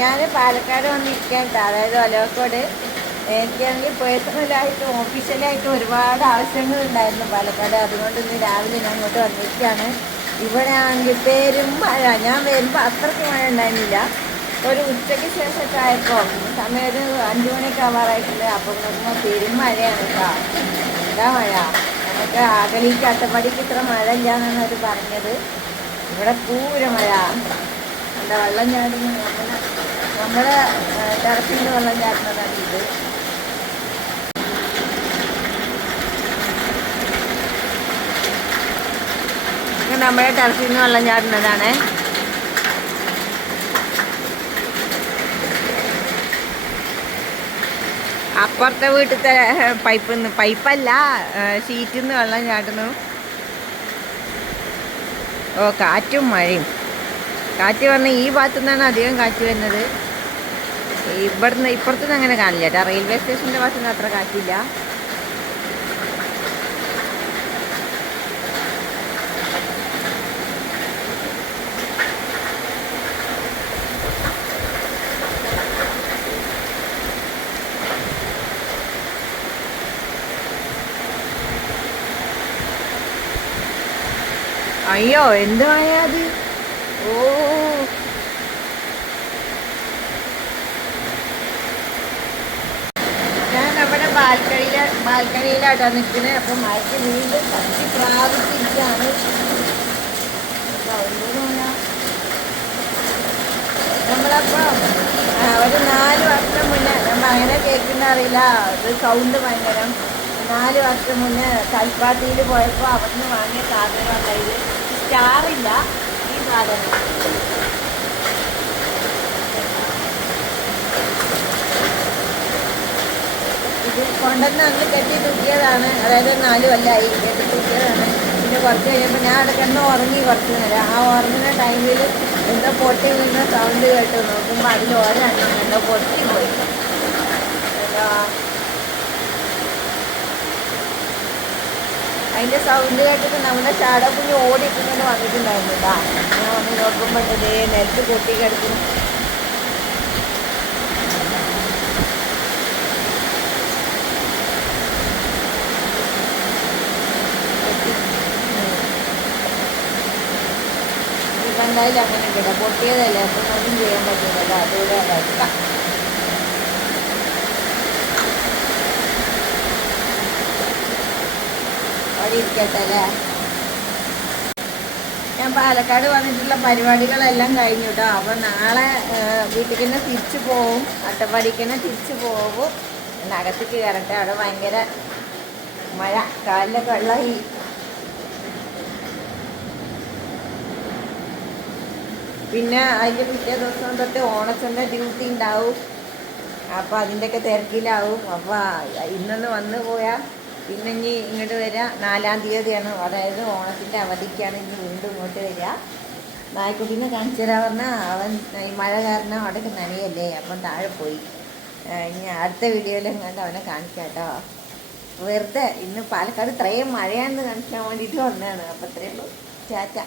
ഞാൻ പാലക്കാട് വന്നിരിക്കാൻ അതായത് ഒലവക്കോട് എനിക്കാണെങ്കിൽ പേഴ്സണലായിട്ടും ഓഫീഷ്യലായിട്ട് ഒരുപാട് ആവശ്യങ്ങളുണ്ടായിരുന്നു പാലക്കാട്. അതുകൊണ്ട് ഇന്ന് രാവിലെ ഞാൻ അങ്ങോട്ട് വന്നിരിക്കുകയാണ് ഇവിടെ ആണെങ്കിൽ പേരും മഴ. ഞാൻ വരുമ്പോൾ അത്രയ്ക്ക് മഴ ഉണ്ടായിരുന്നില്ല. ഒരു ഉച്ചയ്ക്ക് ശേഷമൊക്കെ ആയപ്പോൾ സമയം ഒരു അഞ്ചു മണിയൊക്കെ ആവാറായിട്ടുണ്ട്. അപ്പം നോക്കുമ്പോൾ പേരും മഴയാണ് കേട്ടോ എന്താ മഴ? നമുക്ക് ആകലിക്ക് അട്ടപ്പാടിക്ക് ഇത്ര മഴ ഇല്ലാന്നാണ് അവർ പറഞ്ഞത്. ഇവിടെ പൂര മഴ. എന്താ വെള്ളം ചാടുന്ന നമ്മുടെ ടെറസിൽ നിന്ന് വെള്ളം ചാടുന്നതാണ് ഇത്. നമ്മുടെ ടെറസിൽ നിന്ന് വെള്ളം അപ്പുറത്തെ വീട്ടിലത്തെ പൈപ്പ് പൈപ്പല്ല ഷീറ്റിൽ നിന്ന് വെള്ളം ചാട്ടുന്നു ഓ കാറ്റും മഴയും. കാറ്റ് വന്ന ഈ ഭാഗത്തു നിന്നാണ് അധികം കാറ്റ് വരുന്നത്. ഇവിടുന്ന് ഇപ്പുറത്തുനിന്ന് അങ്ങനെ കാണില്ല കേട്ടോ. റെയിൽവേ സ്റ്റേഷന്റെ ഭാഗത്തുനിന്ന് അത്ര കാറ്റില്ല. അയ്യോ എന്ത് അത്? ഓ ഞാൻ നമ്മുടെ ബാൽക്കണിയില ബാൽക്കണിയിലാട്ടോ നിൽക്കുന്നത് അപ്പം മഴയ്ക്ക് വീണ്ടും കത്തി പ്രാപിച്ചിരിക്കുകയാണ് അപ്പൊ അതുകൊണ്ട് ഞാൻ- നമ്മളപ്പോ ആ, ഒരു നാല് വർഷം മുന്നേ നമ്മൾ അങ്ങനെ കേൾക്കുന്ന അറിയില്ല. ഇത് സൗണ്ട് ഭയങ്കരം. നാല് വർഷം മുന്നേ കൽപ്പാത്തിയിൽ പോയപ്പോൾ അവിടുന്ന് വാങ്ങിയ സാധനം ഉണ്ടായത് സ്റ്റാറില്ല ഈ സാധനം. കൊണ്ടുവന്ന് അന്ന് കെട്ടി തൂക്കിയതാണ്. അതായത് നാല് കൊല്ലമായി കെട്ടി തൂക്കിയതാണ്. പിന്നെ കുറച്ച് കഴിയുമ്പോൾ ഞാൻ അവിടെ കിടന്ന് ഉറങ്ങി കുറച്ച് നേരം ആ ഉറങ്ങുന്ന ടൈമിൽ എന്തോ പൊട്ടി വീഴുന്ന സൗണ്ട് കേട്ട്. നോക്കുമ്പോൾ അതിൽ ഒരെണ്ണം എന്തോ പൊട്ടി പോയി. അതിന്റെ സൗണ്ട് കേട്ടിട്ട് നമ്മുടെ ചാടക്കുഞ്ഞ് ഓടിയിട്ടിങ്ങനെ വന്നിട്ടുണ്ടായിരുന്നു കേട്ടോ ഞാൻ വന്ന് നോക്കുമ്പോൾ ഇതേ നെൽത്ത് പൊട്ടി കിടക്കുന്നു. എന്തായാലും അങ്ങനെ കിട പൊട്ടിയതല്ലേ അപ്പം ഒന്നും ചെയ്യാൻ പറ്റില്ലല്ലോ അതുകൂടെ വെക്കാം അവിടെ ഞാൻ പാലക്കാട് വന്നിട്ടുള്ള പരിപാടികളെല്ലാം കഴിഞ്ഞു കേട്ടോ. അപ്പം നാളെ വീട്ടിൽ തന്നെ തിരിച്ചു പോവും. അട്ടപ്പാടിക്ക് തന്നെ തിരിച്ചു പോകും പിന്നെ അകത്തേക്ക് കയറട്ടെ. അവിടെ ഭയങ്കര മഴ. കാലിലൊക്കെ വെള്ളമായി പിന്നെ അതിന്റെ പിറ്റേ ദിവസം തൊട്ട് ഓണച്ചന്ത ഡ്യൂട്ടി ഉണ്ടാവും. അപ്പോൾ അതിന്റെയൊക്കെ തിരക്കിലാവും. അപ്പോൾ ഇന്നൊന്ന് വന്നു പോയാൽ പിന്നെ ഇനി ഇങ്ങോട്ട് വരിക നാലാം തീയതിയാണ്. അതായത് ഓണത്തിന്റെ അവധിക്കാണ് ഇനി വീണ്ടും ഇങ്ങോട്ട് വരിക നായ്ക്കുട്ടീനെ കാണിച്ചു തരാൻ പറഞ്ഞാൽ അവൻ മഴ കാരണം അവിടെയൊക്കെ നനയല്ലേ. അപ്പം താഴെ പോയി. ഇനി അടുത്ത വീഡിയോയിലും കണ്ട് അവനെ കാണിക്കാം കേട്ടോ. വെറുതെ ഇന്ന് പാലക്കാട് ഇത്രയും മഴയാണെന്ന് കാണിക്കാൻ വേണ്ടിയിട്ട് വന്നതാണ്. അപ്പം ഇത്രയുള്ളൂ ചാറ്റ